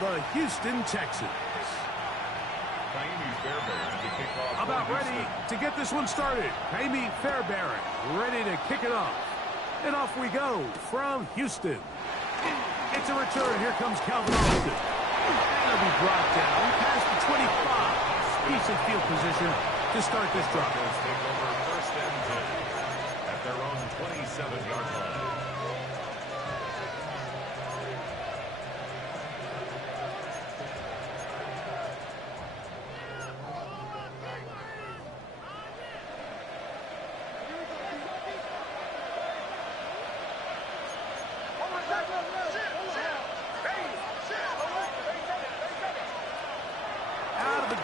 the Houston Texans. About ready to get this one started. Amy Fairbairn ready to kick it off. And off we go from Houston. It's a return. Here comes Calvin Austin. And it'll be brought down past the 25. Decent field position to start this drive. Take over first and 10 at their own 27-yard line.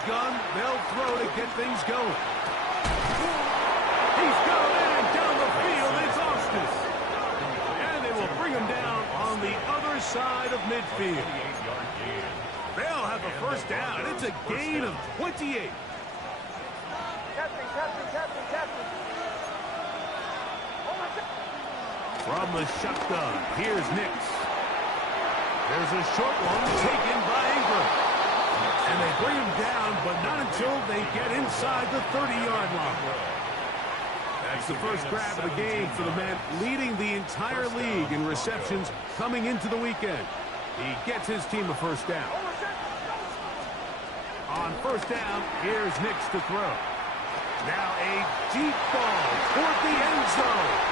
Gun, they'll throw to get things going. He's going in down the field. It's Austin. And they will bring him down on the other side of midfield. They'll have a first down. It's a gain of 28. From the shotgun, here's Nix. There's a short one taken by Ingram. And they bring him down, but not until they get inside the 30-yard line. That's the first grab of the game for the man leading the entire league in receptions coming into the weekend. He gets his team a first down. On first down, here's Nix to throw. Now a deep ball toward the end zone.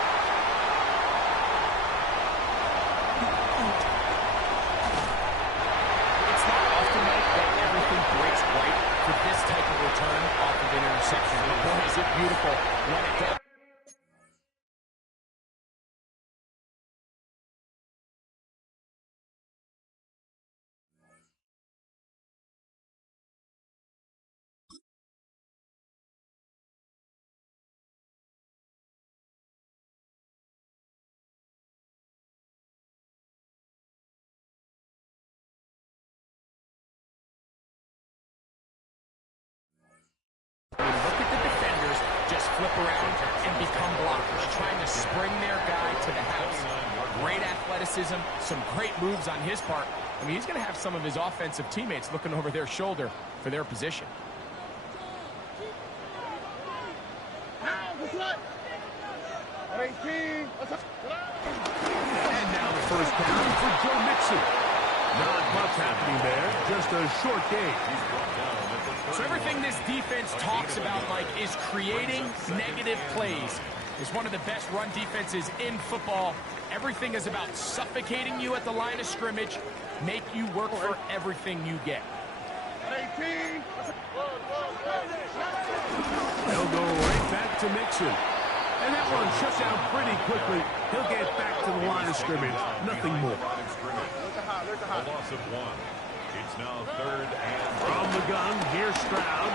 This type of return off of an interception. Boy, is it beautiful when it does. Look at the defenders just flip around and become blockers, trying to spring their guy to the house. Great athleticism, some great moves on his part. I mean, he's going to have some of his offensive teammates looking over their shoulder for their position. And now the first down for Joe Mixon. Not much happening there, just a short gain. So everything this defense talks about, Mike, is creating negative plays. It's one of the best run defenses in football. Everything is about suffocating you at the line of scrimmage, make you work for everything you get. They'll go right back to Mixon. And that one shut down pretty quickly. He'll get back to the line of scrimmage. Nothing more. A loss of one. It's now third and from the gun, here's Stroud.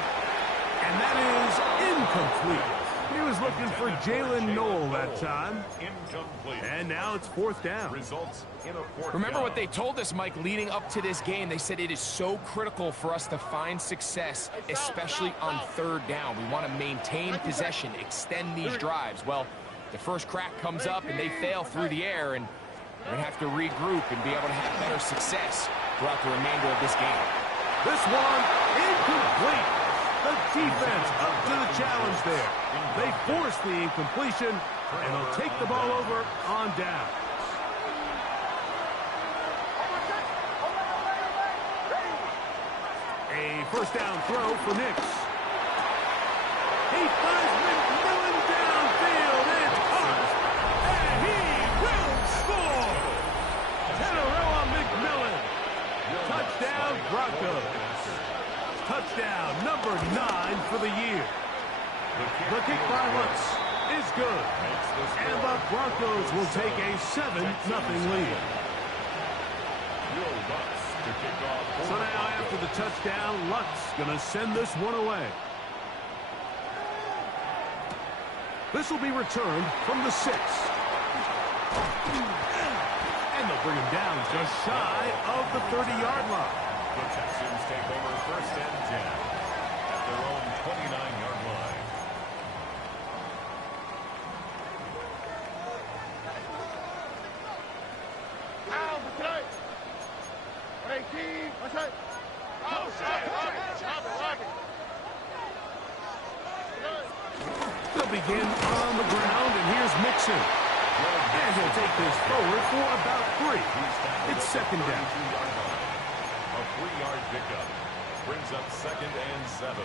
And that is incomplete. He was looking for Jalen Noel that time. incomplete. And now it's fourth down. Results in a fourth Remember down. what they told us, Mike, leading up to this game. They said it is so critical for us to find success, especially on third down. We want to maintain possession, extend these drives. Well, the first crack comes up and they fail through the air, and we're going to have to regroup and be able to have better success throughout the remainder of this game. This one incomplete. The defense up to the challenge there. They force the incompletion, and they'll take the ball over on down. A first down throw for Nix. He finds McMillan downfield. It's caught, and he will score. 10 in a row on McMillan. Touchdown, Broncos. Touchdown number 9 for the year. The kick by Lutz is good. And the Broncos will take a 7-0 lead. So now after the touchdown, Lutz going to send this one away. This will be returned from the 6. And they'll bring him down just shy of the 30-yard line. The Texans take over first and 10 at their own 29-yard line. They'll begin on the ground, and here's Mixon. And he'll take this forward for about 3. It's second down. A 3-yard pickup brings up 2nd and 7.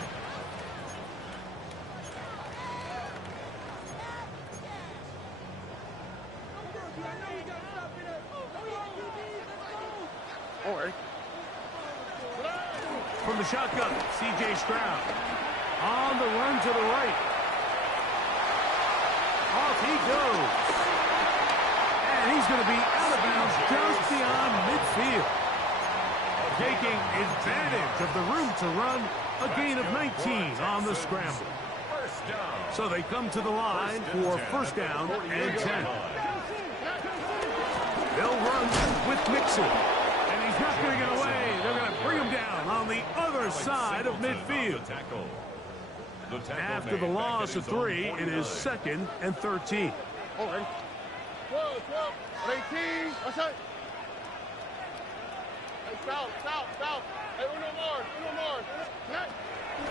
From the shotgun, C.J. Stroud. On the run to the right. Off he goes. And he's going to be out of bounds just beyond midfield. Taking advantage of the room to run, a gain of 19 on the scramble. So they come to the line for first down and 10. They'll run with Mixon. And he's not going to get away. They're going to bring him down on the other side of midfield. After the loss of 3, it is 2nd and 13.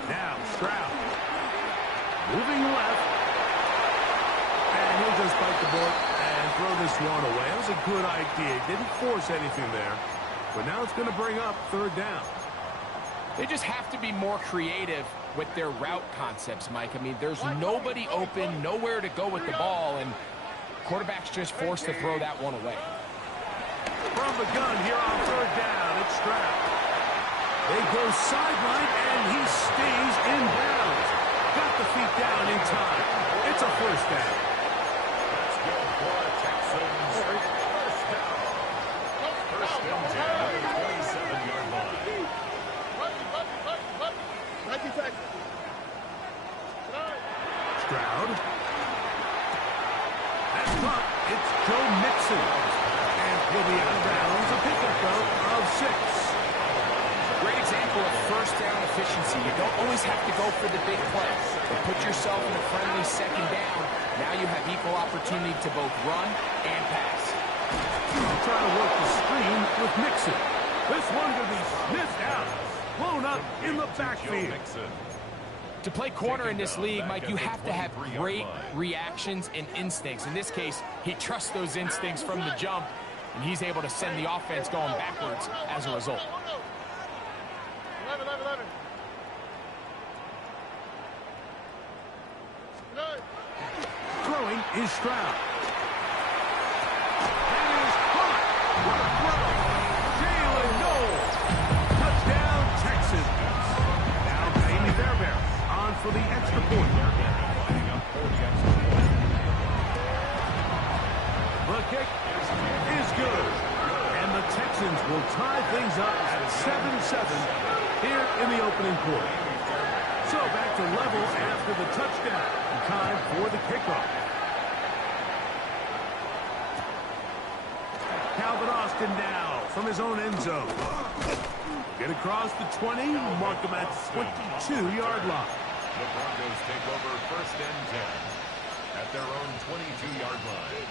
Now Stroud moving left, and he'll just bite the bullet and throw this one away. That was a good idea. Didn't force anything there, but now it's going to bring up 3rd down. They just have to be more creative with their route concepts, Mike. I mean, there's nobody open, nowhere to go with the ball, and quarterback's just forced to throw that one away. From the gun here on 3rd down, it's Stroud. They go sideline, and he stays in bounds. Got the feet down in time. It's a first down. Let's go for Texans. First down. First and 10 at the 27-yard line. Stroud. That's caught. It's Joe Mixon. And he'll be out of bounds. A pickup, though, of 6. Great example of first down efficiency. You don't always have to go for the big play, but put yourself in a friendly 2nd down. Now you have equal opportunity to both run and pass. Trying to work the screen with Mixon. This one will be sniffed out. Blown up in the backfield. To play corner in this league, Mike, you have to have great reactions and instincts. In this case, he trusts those instincts from the jump, and he's able to send the offense going backwards as a result. Throwing is Stroud. That is caught. What a throw. Jalen Knowles. Touchdown, Texans. Now Jamie Fairbairn on for the extra point. The kick is good. And the Texans will tie things up at 7-7 here in the opening quarter. So back to level after the touchdown. Time for the kickoff. Calvin Austin now from his own end zone. Get across the 20, mark him at 22-yard line. The Broncos take over first and 10 at their own 22-yard line.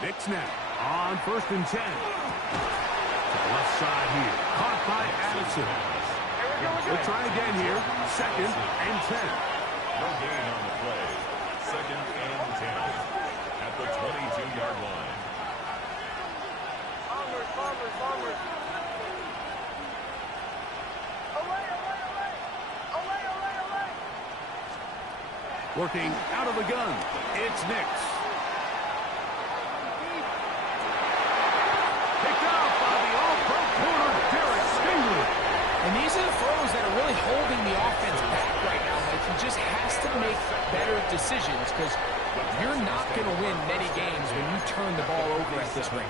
Knicks now on first and 10. To the left side here. Caught by Addison. We'll try again here. 2nd and 10. No gain on the play. 2nd and 10 at the 22-yard line. Working out of the gun. It's Knicks. And these are the throws that are really holding the offense back right now. Like, he just has to make better decisions because you're not going to win many games when you turn the ball over at this rate.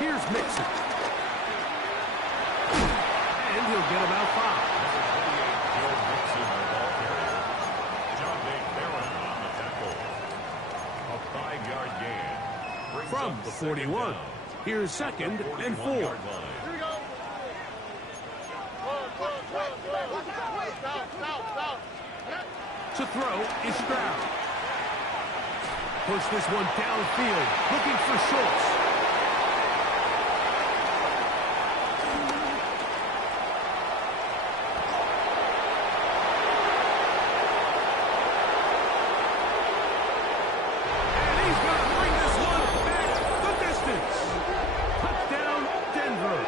Here's Mixon. And he'll get about 5. from the 41. Here's second and 4. To throw is Stroud. Push this one downfield, looking for Schultz. And he's going to bring this one back the distance. Touchdown, Denver.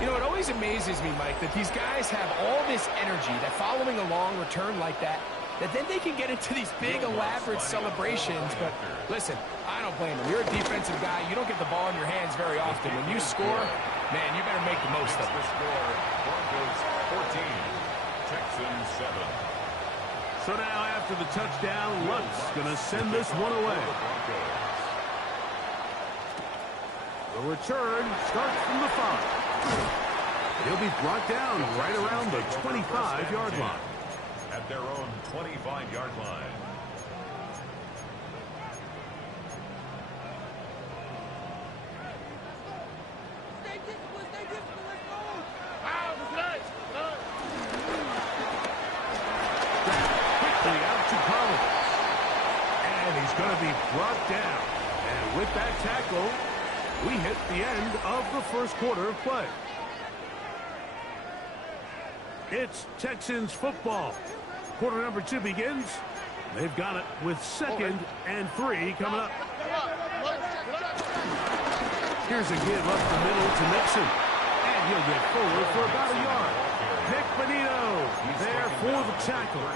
You know, it always amazes me, Mike, that these guys have all this energy, that following a long return like that then they can get into these big, elaborate celebrations. But listen, I don't blame them. You're a defensive guy. You don't get the ball in your hands very often. When you score, man, you better make the most of it. Broncos 14, Texans 7. So now after the touchdown, Lunt's going to send this one away. The return starts from the 5. He'll be brought down right around the 25-yard line. At their own 25-yard line. Quickly out to Collins. And he's going to be brought down. And with that tackle, we hit the end of the first quarter of play. It's Texans football. Quarter number 2 begins. They've got it with second and 3 coming up. Here's a give up the middle to Nixon. And he'll get forward for about a yard. Nick Bonito there for the tackle.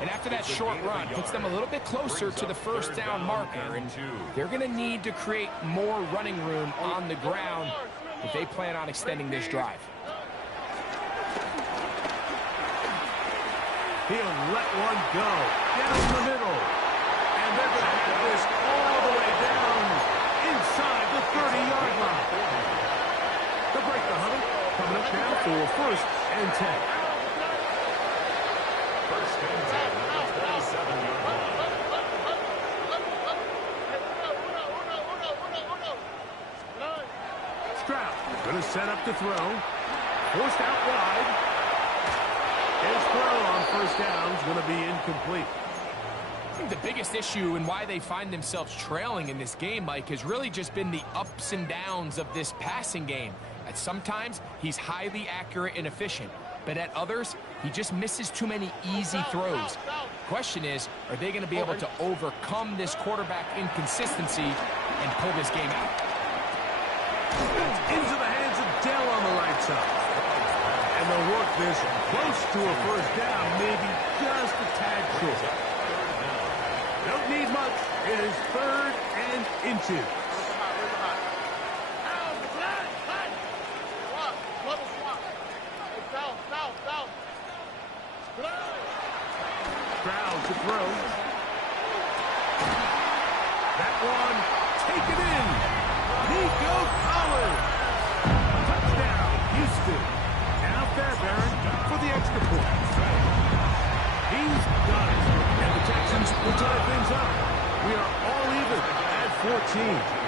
And after that short run, puts them a little bit closer to the first down marker. And they're going to need to create more running room on the ground if they plan on extending this drive. He'll let one go down the middle. And they're going to have this all the way down inside the 30-yard line. They'll break the huddle. Coming up now for first and 10. First and 10 at the 27-yard line. Stroud going to set up to throw. Forced out wide. His throw on first down is going to be incomplete. I think the biggest issue and why they find themselves trailing in this game, Mike, has really just been the ups and downs of this passing game. At sometimes, he's highly accurate and efficient, but at others, he just misses too many easy throws. Question is, are they going to be able to overcome this quarterback inconsistency and pull this game out? Into the hands of Dell on the right side. And they'll work this close to a first down, maybe just a tad short. Don't need much. It is 3rd and inches. Stroud to throw. That one taken in. Nico Collins. Touchdown, Houston. Now Fairbairn for the extra point. He's got it. And the Texans will tie things up. We are all even at 14.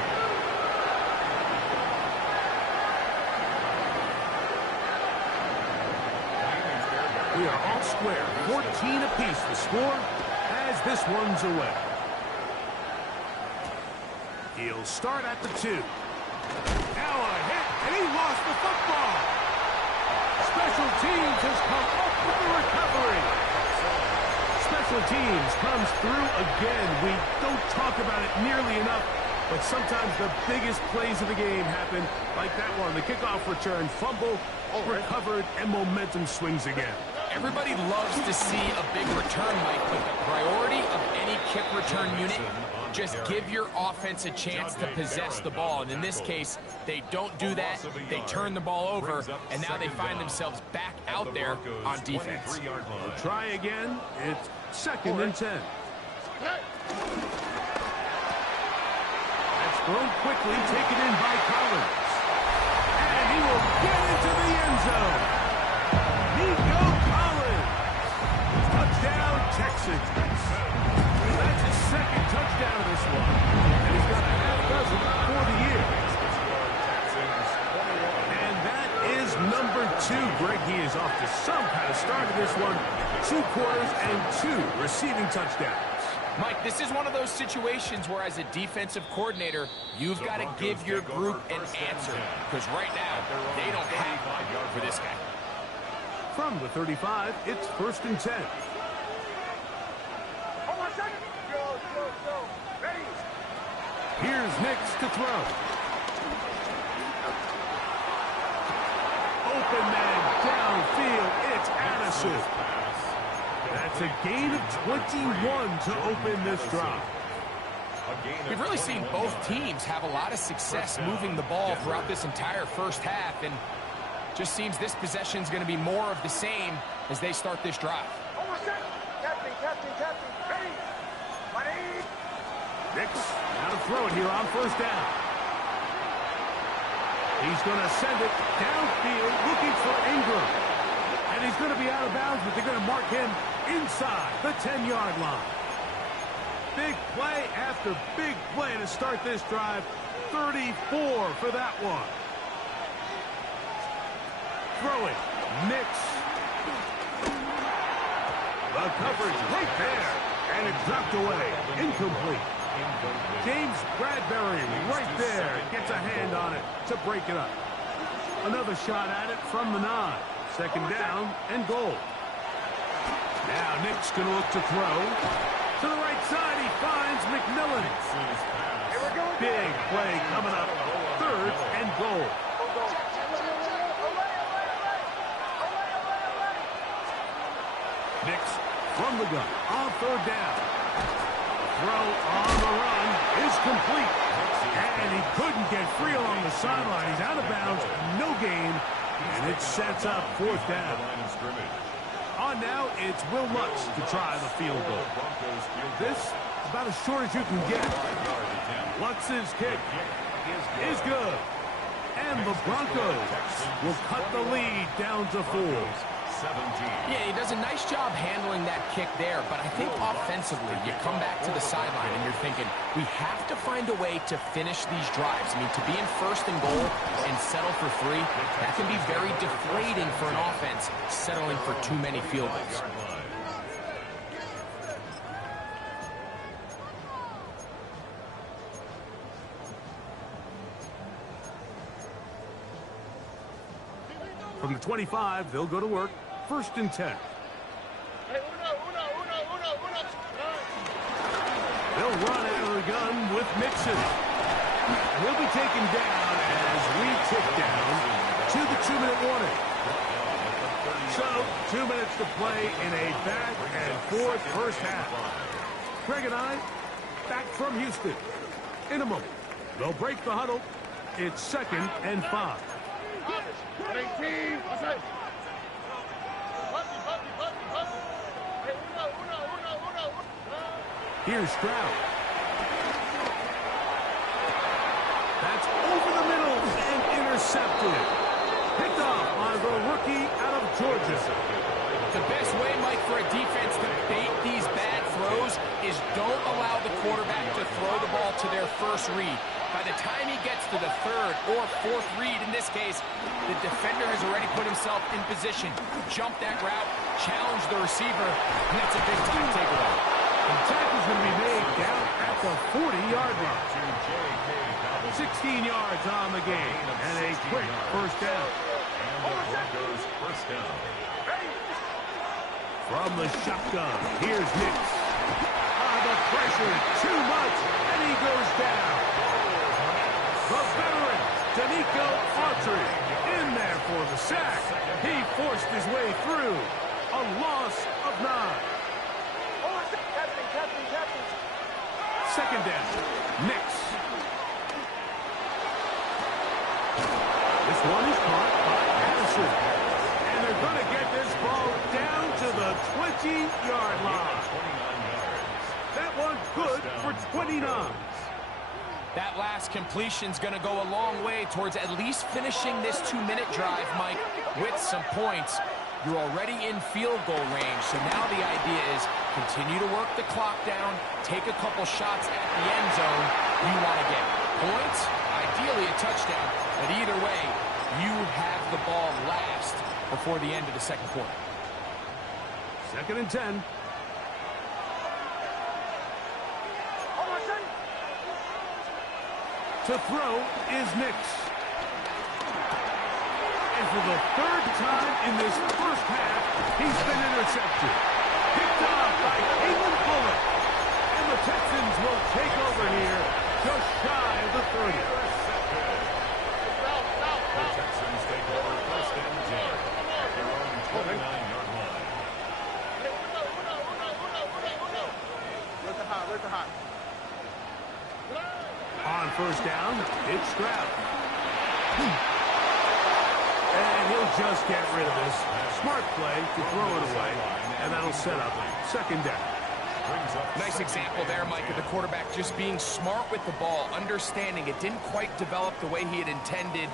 We are all square. 14 apiece the score as this one's away. He'll start at the 2. Now a hit, and he lost the football. Special teams has come up with the recovery. Special teams comes through again. We don't talk about it nearly enough, but sometimes the biggest plays of the game happen like that one. The kickoff return, fumble, recovered, and momentum swings again. Everybody loves to see a big return, Mike, but the priority of any kick return unit, just give your offense a chance to possess the ball. And in this case, they don't do that. They turn the ball over, and now they find themselves back out there on defense. We'll try again. It's 2nd and 10. That's thrown quickly, taken in by Collins. And he will get into the end zone. Nico Collins. Touchdown, Texans. That's his 2nd touchdown some kind of start to this one. 2 quarters and 2 receiving touchdowns. Mike, this is one of those situations where as a defensive coordinator, you've got to give your group an answer. Because right now, they don't have one for this guy. From the 35, it's 1st and 10. Here's Nix to throw. Open man downfield. It's Addison. That's a gain of 21 to open this drive. We've really seen both teams have a lot of success moving the ball throughout this entire first half, and just seems this possession is going to be more of the same as they start this drive. Nix now to throw it here on 1st down. He's going to send it downfield looking for Ingram. And he's going to be out of bounds, but they're going to mark him inside the 10-yard line. Big play after big play to start this drive. 34 for that one. Throwing. Nix. The coverage right there. And it dropped away. Incomplete. James Bradbury right there gets a hand on it to break it up. Another shot at it from the 9. 2nd down and goal. Now Nick's going to look to throw. To the right side, he finds McMillan. Big play coming up. 3rd and goal. Nix from the gun on 3rd down. Throw on the run is complete. And he couldn't get free along the sideline. He's out of bounds, no gain, and it sets up 4th down. On now, it's Will Lutz to try the field goal. This, about as short as you can get. Lutz's kick is good. And the Broncos will cut the lead down to 4. Yeah, he does a nice job handling that kick there, but I think offensively, you come back to the sideline and you're thinking, we have to find a way to finish these drives. I mean, to be in 1st and goal and settle for 3, that can be very deflating for an offense, settling for too many field goals. From the 25, they'll go to work. 1st and 10. They'll run out of the gun with Mixon. And he'll be taken down as we tick down to the 2-minute warning. So, 2 minutes to play in a back and forth first half. Greg and I, back from Houston. In a moment, they'll break the huddle. It's 2nd and 5. Here's Stroud. That's over the middle and intercepted. Picked off by the rookie out of Georgia. The best way, Mike, for a defense to bait these bad throws is don't allow the quarterback to throw the ball to their first read. By the time he gets to the 3rd or 4th read, in this case, the defender has already put himself in position. Jump that route, challenge the receiver, and that's a big-time takeaway. The tackle's going to be made down at the 40-yard line. 16 yards on the game, and a quick 1st down. From the shotgun, here's Nix. The pressure, too much, and he goes down. The veteran, Danico Autry, in there for the sack. He forced his way through. A loss of 9. 2nd down. Nix. This one is caught by Addison. And they're going to get this ball down to the 20-yard line. That one good for 29. That last completion's going to go a long way towards at least finishing this 2-minute drive, Mike, with some points. You're already in field goal range, so now the idea is continue to work the clock down, take a couple shots at the end zone. You want to get points, ideally a touchdown, but either way, you have the ball last before the end of the second quarter. 2nd and 10. To throw is Nix. And for the 3rd time in this first half, he's been intercepted. Picked off by Caitlin Bullock. And the Texans will take over here just shy of the 30. The Texans take over 1st and 10 at their own 29-yard line. Where's the hot? On 1st down, it's Stroud. And he'll just get rid of this. Smart play to throw it away, and that'll set up 2nd down. Nice example there, Mike, of the quarterback just being smart with the ball, understanding it didn't quite develop the way he had intended.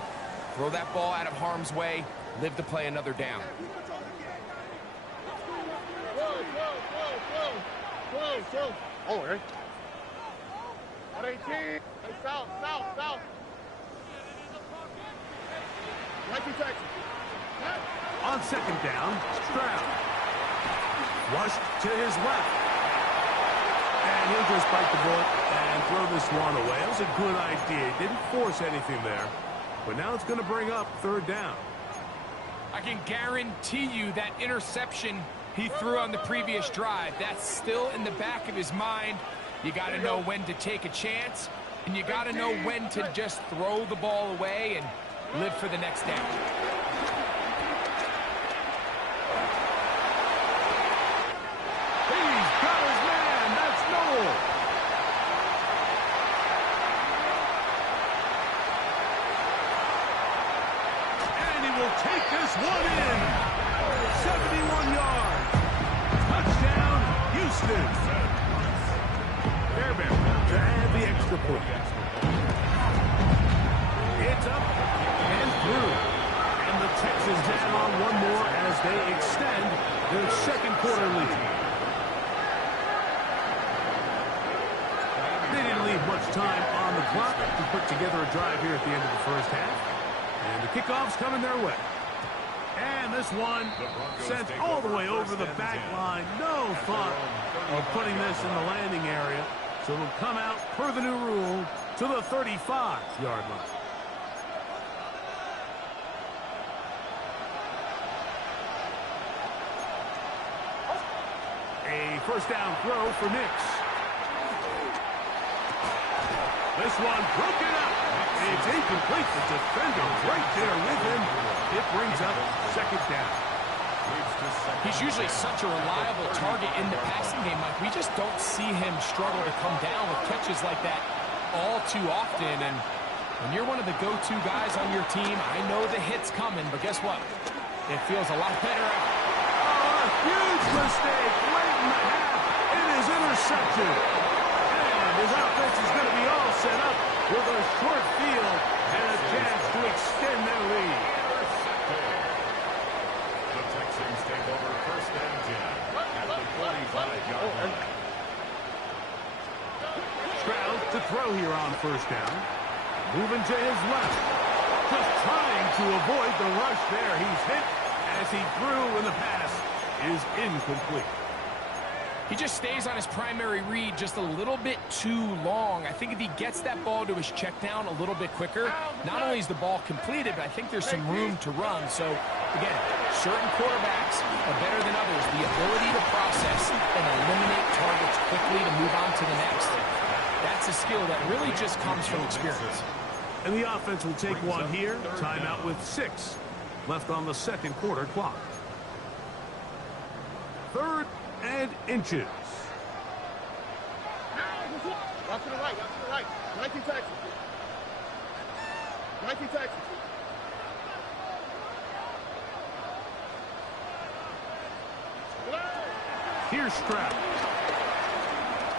Throw that ball out of harm's way, live to play another down. Oh, right. Hey, south. On 2nd down, Stroud. Rushed to his left. And he'll just bite the bullet and throw this one away. That was a good idea. He didn't force anything there. But now it's going to bring up 3rd down. I can guarantee you that interception he threw on the previous drive, that's still in the back of his mind. You got to know when to take a chance, and you got to know when to just throw the ball away and live for the next down. He's got his man. That's Noel. And he will take this one in. 71 yards. Touchdown, Houston. Fairbairn to add the extra point. It's up and through. And the Texans add on one more as they extend their 2nd quarter lead. They didn't leave much time on the clock to put together a drive here at the end of the 1st half. And the kickoff's coming their way. And this one sent all the way over the back line. No thought of putting this in the landing area. So it'll come out, per the new rule, to the 35-yard line. A 1st down throw for Nix. This one broken up. It's incomplete. The defender's right there with him. It brings up 2nd down. He's usually such a reliable target in the passing game, Mike. We just don't see him struggle to come down with catches like that all too often. And when you're one of the go-to guys on your team, I know the hit's coming, but guess what? It feels a lot better. Oh, a huge mistake late in the half. It is intercepted. And his offense is going to be all set up with a short field and a chance to extend their lead. The Texans take over 1st and 10 at the 45-yard line. Stroud to throw here on 1st down. Moving to his left. Just trying to avoid the rush there. He's hit as he threw, and the pass is incomplete. He just stays on his primary read just a little bit too long. I think if he gets that ball to his check down a little bit quicker, not only is the ball completed, but I think there's some room to run. So, again, certain quarterbacks are better than others. The ability to process and eliminate targets quickly to move on to the next. That's a skill that really just comes from experience. And the offense will take one here. Timeout with 6 left on the 2nd quarter clock. 3rd and inches. Watch to the right. 19 Texans. Here's Stroud.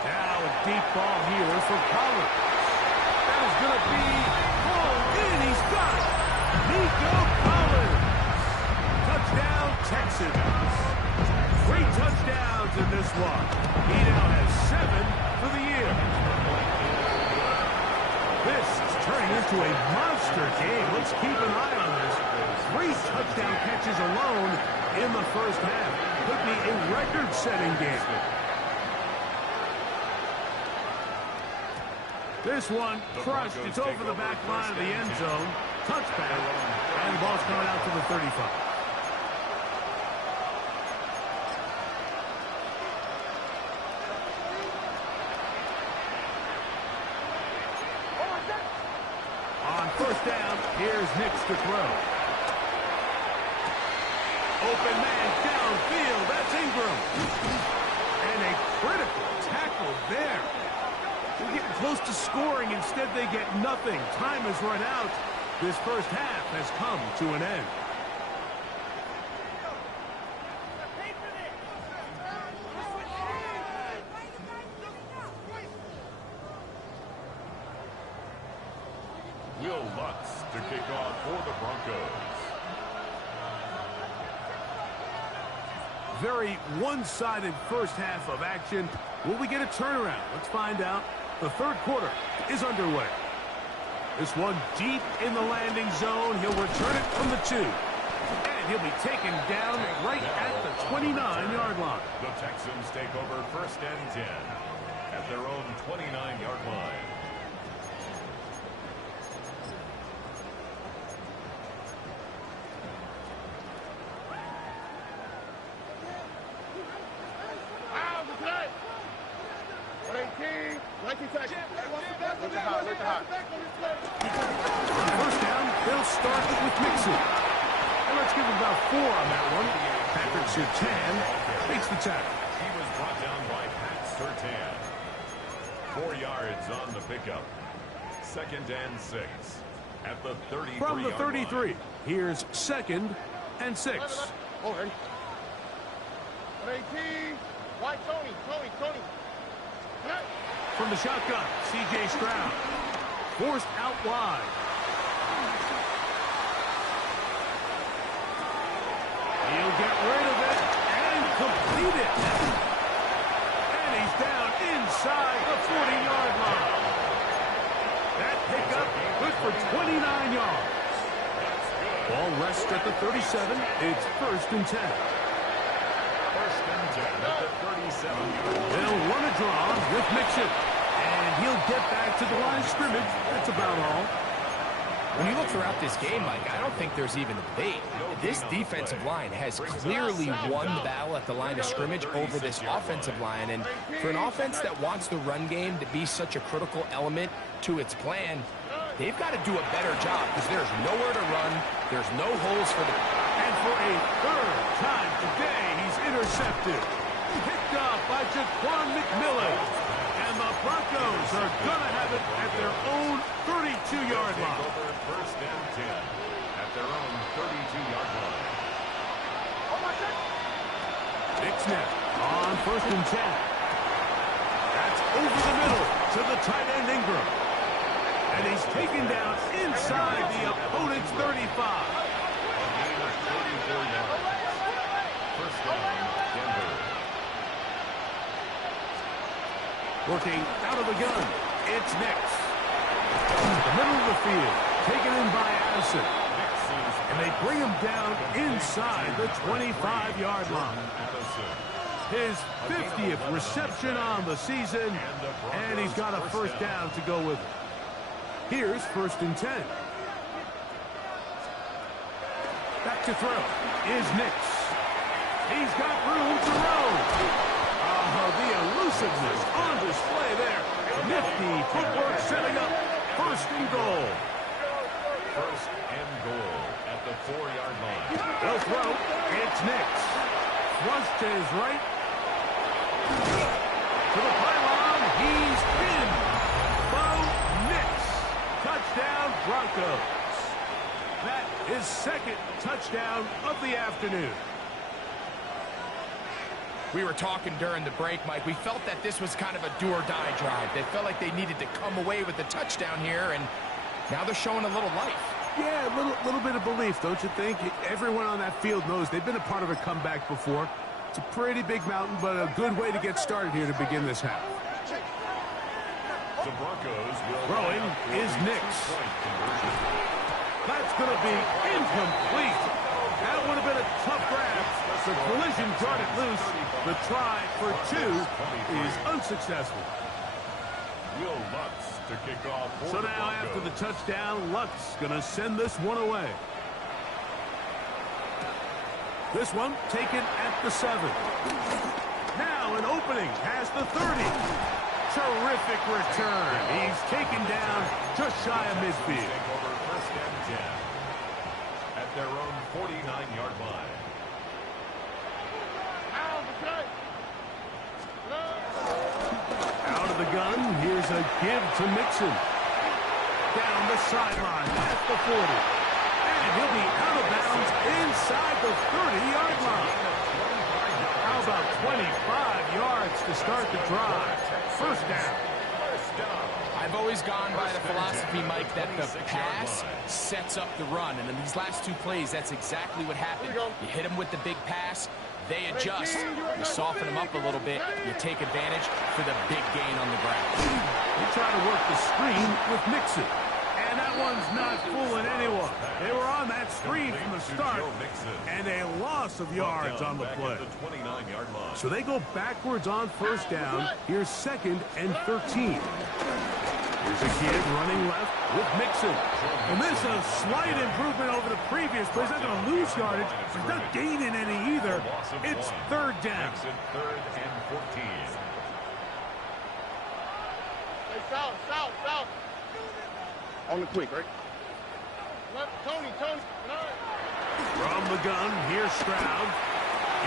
Now a deep ball here for Collins. That is going to be pulled in. He's got it. Nico Collins. Touchdown, Texans. 3 touchdowns in this one. He now has 7 for the year. This is turning into a monster game. Let's keep an eye on this. 3 touchdown catches alone in the first half. Could be a record-setting game. This one crushed. It's over the back line of the end zone. Touchback. And the ball's coming out to the 35. On first down, here's Nix to throw. Open man downfield. That's Ingram. And a critical tackle there. They're getting close to scoring. Instead, they get nothing. Time has run out. This first half has come to an end. Will Lutz to kick off for the Broncos. Very one-sided first half of action. Will we get a turnaround? Let's find out. The third quarter is underway. This one deep in the landing zone. He'll return it from the 2. And he'll be taken down right at the 29-yard line. The Texans take over first and 10 at their own 29-yard line. First down, they'll start with Mixon. And let's give him about 4 on that one. Patrick Surtain makes the tackle. He was brought down by Pat Surtain. 4 yards on the pickup. Second and 6 at the 33. From the 33, here's second and 6. White Tony. From the shotgun, C.J. Stroud. Forced out wide. He'll get rid of it and complete it. And he's down inside the 40-yard line. That pickup good for 29 yards. Ball rests at the 37. It's first and 10. First and 10 at the 37-yard line. They'll run a draw with Mixon. And he'll get back to the line of scrimmage. That's about all. When you look throughout this game, Mike, I don't think there's even a debate. This defensive line has clearly won the battle at the line of scrimmage over this offensive line. And for an offense that wants the run game to be such a critical element to its plan, they've got to do a better job because there's nowhere to run. There's no holes for the... And for a third time today, he's intercepted. Picked up by Jaquan McMillan. And the Broncos are going to have it at their own 32-yard line. Over first and 10 at their own 32-yard line. Nick on first and 10. That's over the middle to the tight end Ingram. And he's taken down inside the opponent's 35. A gain of 34 yards. First down, Denver. Working out of the gun, it's Nix. The middle of the field, taken in by Addison. And they bring him down inside the 25-yard line. His 50th reception on the season, and he's got a first down to go with it. Here's first and 10. Back to throw is Nix. He's got room to roam. The elusiveness on display there. Nifty footwork setting up first and goal. First and goal at the 4-yard line. They'll throw. It's Nix. Thrust to his right. To the pylon. He's pinned. Bo Nix. Touchdown Broncos. That is second touchdown of the afternoon. We were talking during the break, Mike. We felt that this was kind of a do-or-die drive. They felt like they needed to come away with the touchdown here, and now they're showing a little life. Yeah, a little bit of belief, don't you think? Everyone on that field knows they've been a part of a comeback before. It's a pretty big mountain, but a good way to get started here to begin this half. The Broncos will throwing is Nix. That's going to be incomplete. That would have been a tough grab. The collision brought it loose. The try for 2 is unsuccessful. Will Lutz to kick off for So the now Broncos. after the touchdown, Lutz going to send this one away. This one taken at the 7. Now an opening past the 30. Terrific return. He's taken down just shy of midfield. Take over first and 10 at their own 49-yard line. Out of the gun, here's a give to Mixon. Down the sideline at the 40. And he'll be out of bounds inside the 30-yard line. How about 25 yards to start the drive? First down. I've always gone by the philosophy, Mike, that the pass sets up the run. And in these last 2 plays, that's exactly what happened. You hit them with the big pass, they adjust. You soften them up a little bit, you take advantage for the big gain on the ground. They try to work the screen with Mixon. And that one's not fooling anyone. They were on that screen from the start. And a loss of yards on the play. So they go backwards on first down. Here's 2nd and 13. Here's a kid running left with Mixon. And this is a slight improvement over the previous play. He's not going to lose yardage. He's not gaining any either. It's 3rd down. Third and 14. Hey, south. On the quick, right? Tony. From the gun, here's Stroud.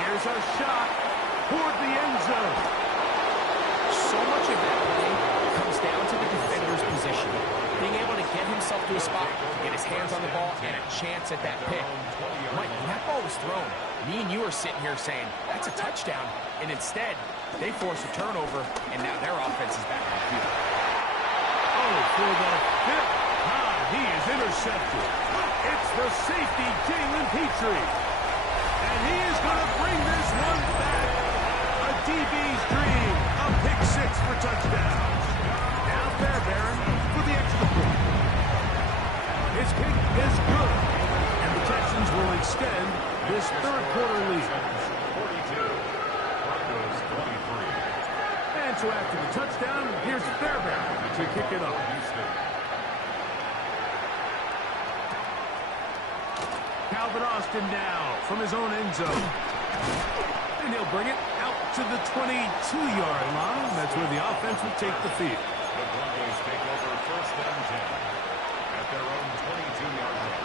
Here's a shot toward the end zone. So much of that play comes down to the defender's position. Being able to get himself to a spot, get his hands on the ball, and a chance at that pick. Mike, when that ball was thrown, me and you are sitting here saying, that's a touchdown. And instead, they force a turnover, and now their offense is back on the field. Oh, for the 5th time, he is intercepted. It's the safety, Jalen Petrie. And he is going to bring this one back. A DB's dream. A pick 6 for touchdowns. Now Fairbairn for the extra point. His kick is good. And the Texans will extend this 3rd quarter lead. 42. Broncos 23. And so after the touchdown, here's Fairbairn to kick it off. Calvin Austin now from his own end zone. And he'll bring it out to the 22-yard line. That's where the offense will take the field. The Broncos take over first and 10 at their own 22-yard line.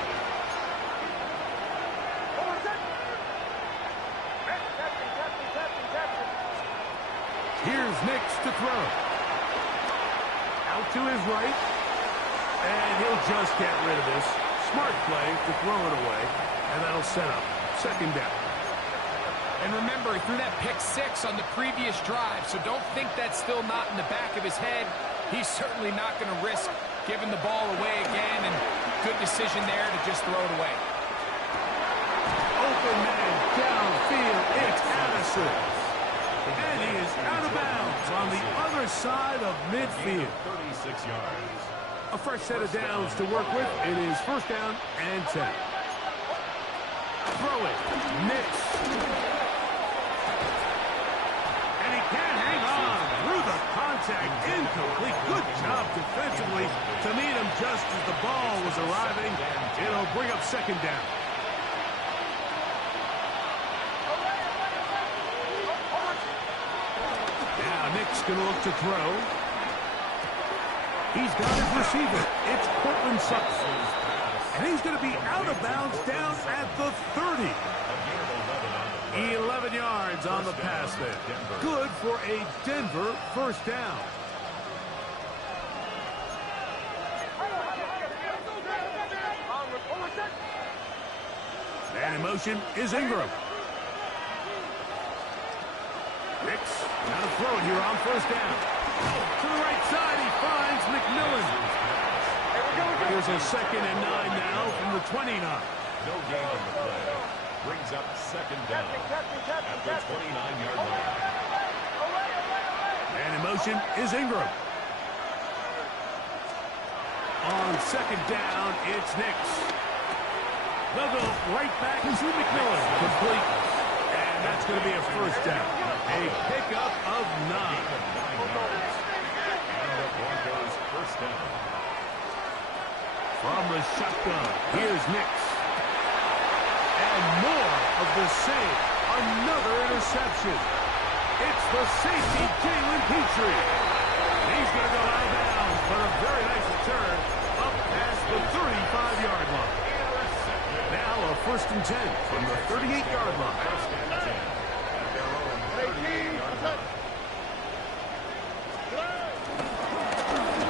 Here's Nix to throw. Out to his right. And he'll just get rid of this. Smart play to throw it away. And that'll set up 2nd down. And remember, he threw that pick 6 on the previous drive, so don't think that's still not in the back of his head. He's certainly not going to risk giving the ball away again, and good decision there to just throw it away. Open man downfield. It's Addison. And he is out of bounds on the other side of midfield. 36 yards. A fresh set of downs to work with. It is 1st down and 10. Throw it. Nix. And he can't hang on through the contact. Incomplete. Good job defensively to meet him just as the ball was arriving. It'll bring up 2nd down. Now Nick's going to look to throw. He's got his receiver. It's Cortland Sutton. And he's going to be out of bounds down at the 30. 11 yards on the pass there. Good for a Denver 1st down. Man in motion is Ingram. Nix, now to throw it here on 1st down. To the right side, he finds McMillan. Here's a 2nd and 9 now from the 29. No gain on the play. Brings up 2nd down at the 29-yard line. Man in motion is Ingram. On second down, it's Nix. They'll go right back to McMillan. Complete. And that's going to be a first down. A pickup of 9. And the Broncos first down. From the shotgun, here's Nix. And more of the same. Another interception. It's the safety, Jalen Petrie. He's going to go out of bounds, but a very nice return up past the 35-yard line. Now a 1st and 10 from the 38-yard line.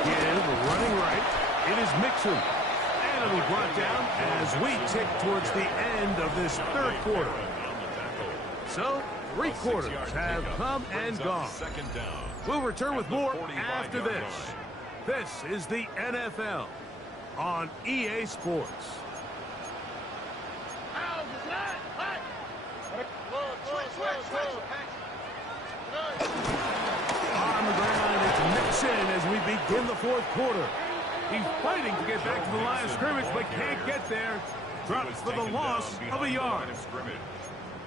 Again, running right. It is Mixon. And it'll be brought down as we tick towards the end of this 3rd quarter. So, 3 quarters have come and gone. We'll return with more after this. This is the NFL on EA Sports. On the ground, it's Mixon as we begin the 4th quarter. He's fighting to get back to the line of scrimmage, but can't get there. Drops for the loss of a yard.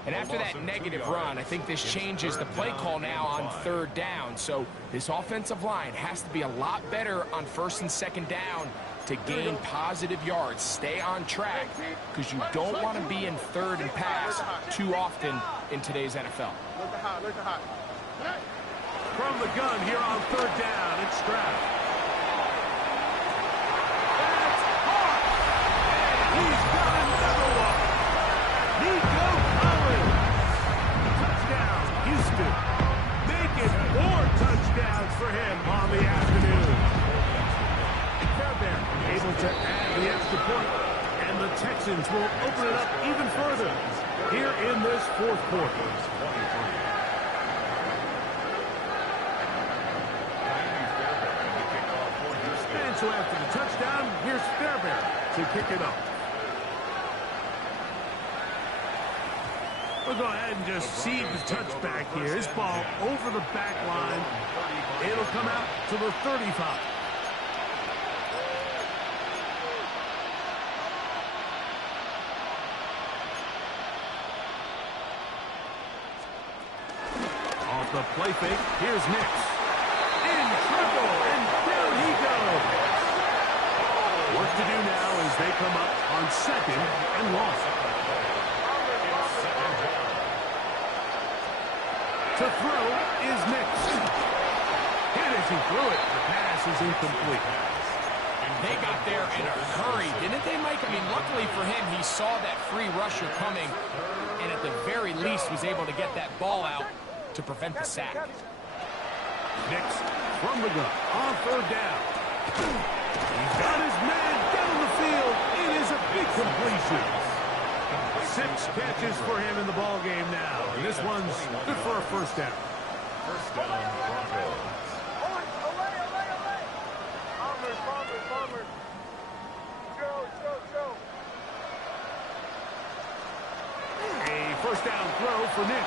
And after that negative run, I think this changes the play call now on 3rd down. So this offensive line has to be a lot better on 1st and 2nd down to gain positive yards. Stay on track because you don't want to be in 3rd and pass too often in today's NFL. From the gun here on 3rd down, it's Stroud. That's hard. And he's got another one. Nico Collins. Touchdown, Houston. Making 4 touchdowns for him on the afternoon. Fairbairn able to add the extra point. And the Texans will open it up even further here in this 4th quarter. And so after the touchdown, here's Fairbairn to kick it up. We'll go ahead and just seed the touchback here. This ball over the back line. It'll come out to the 35. Off the play fake, here's Nix. In trouble, and down he goes. Work to do now as they come up on 2nd and long. To throw is Nix. And as he threw it, the pass is incomplete. They got there in a hurry, didn't they, Mike? I mean, luckily for him, he saw that free rusher coming and at the very least was able to get that ball out to prevent the sack. Nix from the gun on 3rd down. He's got his man down the field. It is a big completion. 6 catches for him in the ball game now. And this one's good for a 1st down. First down, Broncos. A 1st down throw for Nix.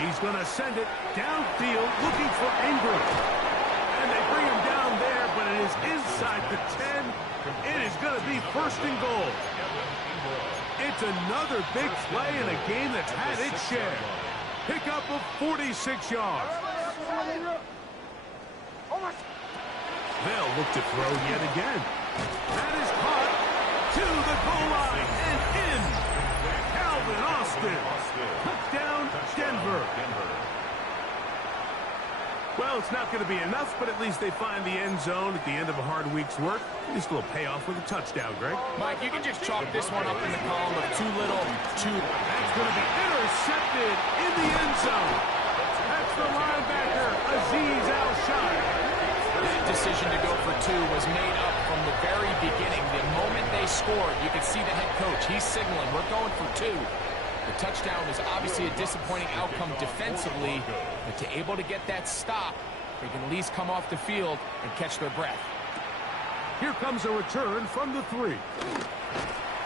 He's going to send it downfield looking for Ingram. And they bring him down there, but it is inside the 10. It is going to be 1st and goal. It's another big play in a game that's had its share. Pickup of 46 yards. They'll look to throw yet again. That is caught to the goal line and in. Calvin Austin. Touchdown, Denver. Well, it's not going to be enough, but at least they find the end zone at the end of a hard week's work. This will pay off with a touchdown, Greg. Mike, you can just chalk this one up in the column of too little, too... That's going to be intercepted in the end zone. That's the linebacker, Azeez Al-Shire. That decision to go for 2 was made up from the very beginning. The moment they scored, you could see the head coach. He's signaling, we're going for 2. The touchdown is obviously a disappointing outcome defensively, but to able to get that stop, they can at least come off the field and catch their breath. Here comes a return from the 3.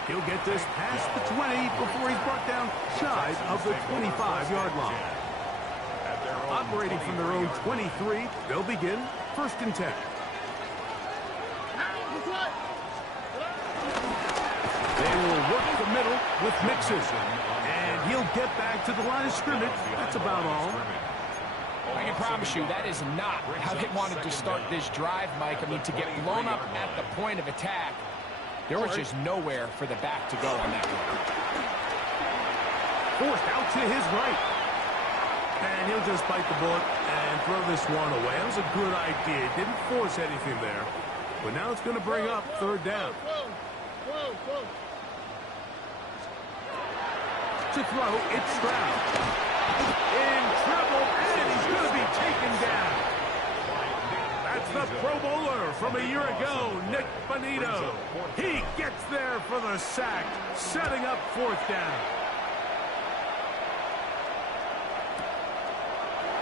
He'll get this past the 20 before he's brought down shy of the 25-yard line. Operating from their own 23, they'll begin 1st and 10. They will work the middle with mixes. And he'll get back to the line of scrimmage. That's about all. I can promise you that is not how they wanted to start this drive, Mike. I mean, to get blown up at the point of attack, there was just nowhere for the back to go on that one. Forced out to his right. And he'll just bite the bullet and throw this one away. That was a good idea. Didn't force anything there. But now it's going to bring up third down. To throw, it's Stroud. In trouble, and he's going to be taken down. That's the Pro Bowler from a year ago, Nick Bonito. He gets there for the sack, setting up fourth down.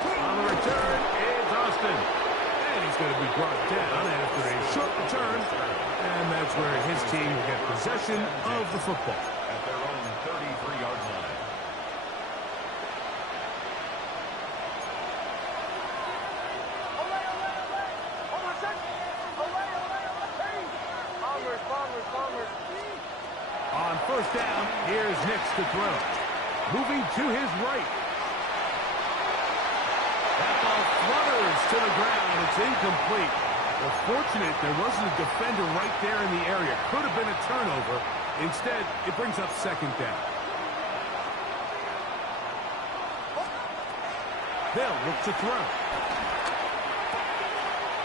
On the return, it's Austin. And he's going to be brought down after a short return. And that's where his team will get possession of the football. At their own 33-yard line. On first down, here's Nix to throw. Moving to his right. That ball flutters to the ground. It's incomplete. Well, fortunate there wasn't a defender right there in the area. Could have been a turnover. Instead, it brings up second down. They'll look to throw.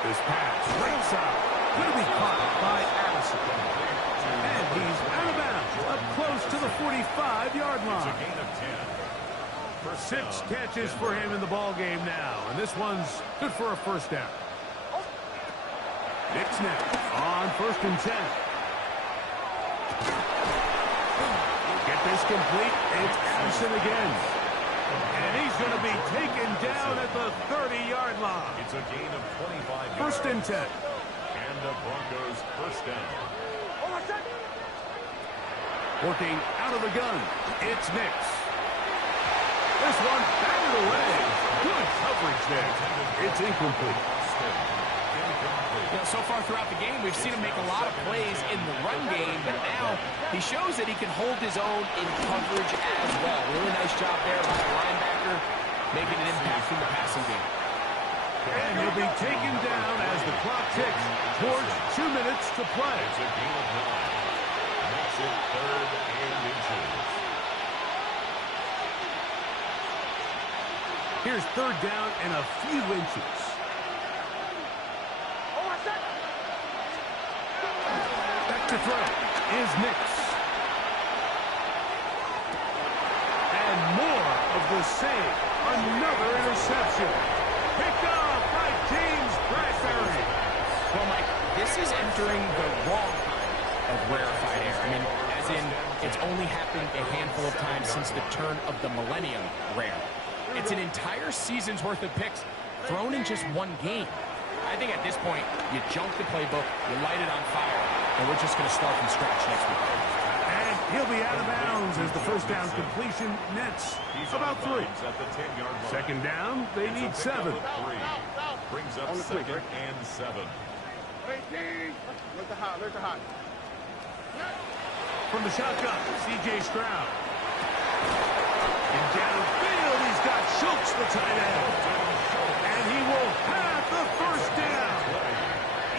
This pass, right side, going to be caught by Addison. And he's out of bounds, up close to the 45-yard line. It's a gain of 10. Six catches for him in the ball game now, and this one's good for a first down. Nix now on first and 10. Get this complete. It's Addison again. And he's going to be taken down at the 30-yard line. It's a gain of 25 yards. First and 10. And the Broncos first down. Working out of the gun. It's Nix. This one batted away. Good coverage there. It's incomplete. You know, so far throughout the game, we've seen him make a lot of plays in the run game, but now he shows that he can hold his own in coverage as well. Really nice job there by the linebacker, making an impact in the passing game. And he'll be taken down as the clock ticks towards 2 minutes to play. It's a gain of 9. Makes it third and inches. Here's third down and a few inches. Back to throw is Nix. And more of the same. Another interception. Picked off by James Bradbury. Well, Mike, this is entering the wrong kind of rarefied air. I mean, as in, it's only happened a handful of times since the turn of the millennium rare. It's an entire season's worth of picks thrown in just one game. I think at this point, you junk the playbook, you light it on fire, and we're just going to start from scratch next week. And he'll be out of bounds as the first down completion nets about 3. At the 10-yard line. Second down, they need 7. Brings up second and 7. Let the hot. From the shotgun, C.J. Stroud. And downfield, he's got Schultz, the tight end. And he will have the first down.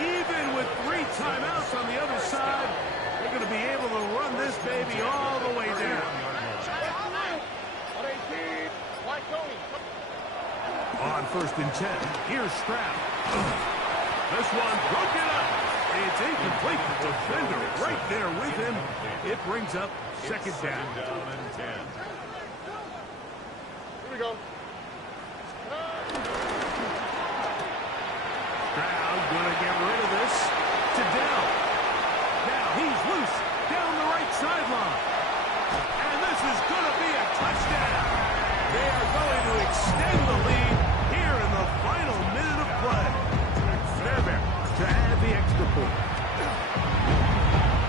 Even with 3 timeouts on the other side, they're going to be able to run this baby all the way down. On first and 10, here's Stroud. This one broken up. It's incomplete. The defender right there with him. It brings up second down. Down and 10. Here we go. Stroud going to get rid of this to Dell. Now he's loose down the right sideline. And this is going to be a touchdown. They are going to extend the lead here in the final minute of play. Fairbairn to add the extra point.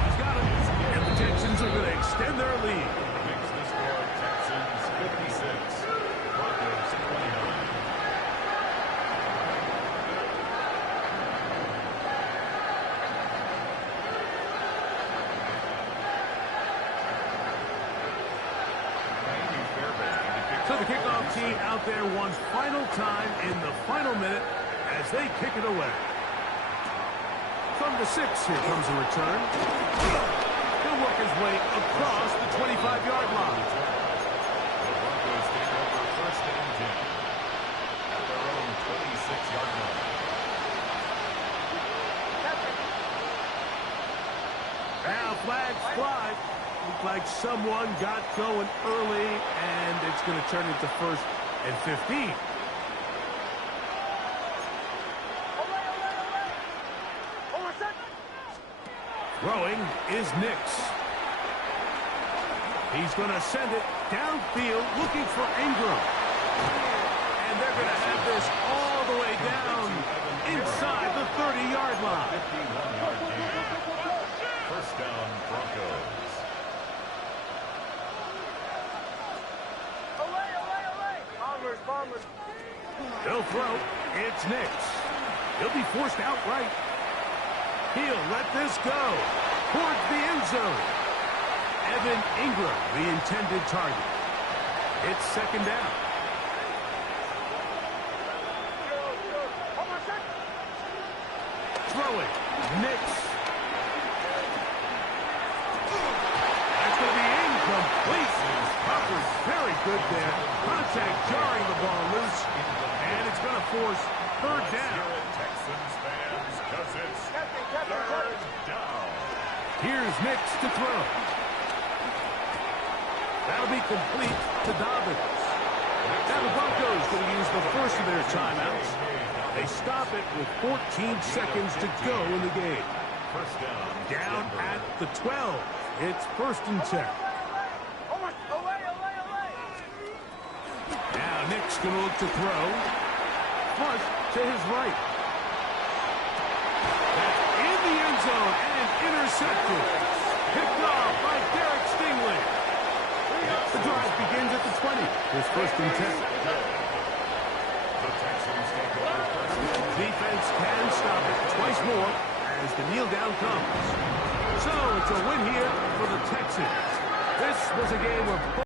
He's got it. And the Texans are going to extend their lead. Makes the score Texans 56. Broncos The kickoff team out there one final time in the final minute as they kick it away. From the 6, here comes a return. He'll work his way across the 25-yard line. The Broncos take over first and 10 at their own 26-yard line. Now flags fly. Looked like someone got going early, and it's going to turn into first and 15. Throwing is Nix. He's going to send it downfield looking for Ingram. And they're going to have this all the way down inside the 30-yard line. 51-yard gain. First down, Broncos. He'll throw. It's Nix. He'll be forced outright. He'll let this go towards the end zone. Evan Ingram, the intended target. It's second down. Throwing. Nix. That's going to be incomplete. Coverage very good there. Contact jarring the ball loose. And it's going to force third down. Texans fans, because it's third down. Here's Nix to throw. That'll be complete to Dobbins. Now the Broncos going to use the first of their timeouts. They stop it with 14 seconds to go in the game. First down. Down at the 12. It's first and 10. Now Nick's going to look to throw. Flush to his right. That's in the end zone and intercepted. Picked off by Derek Stingley. The drive begins at the 20. It's first and 10. The Texans take over first. Defense can stop it twice more as the kneel down comes. So it's a win here for the Texans. This was a game of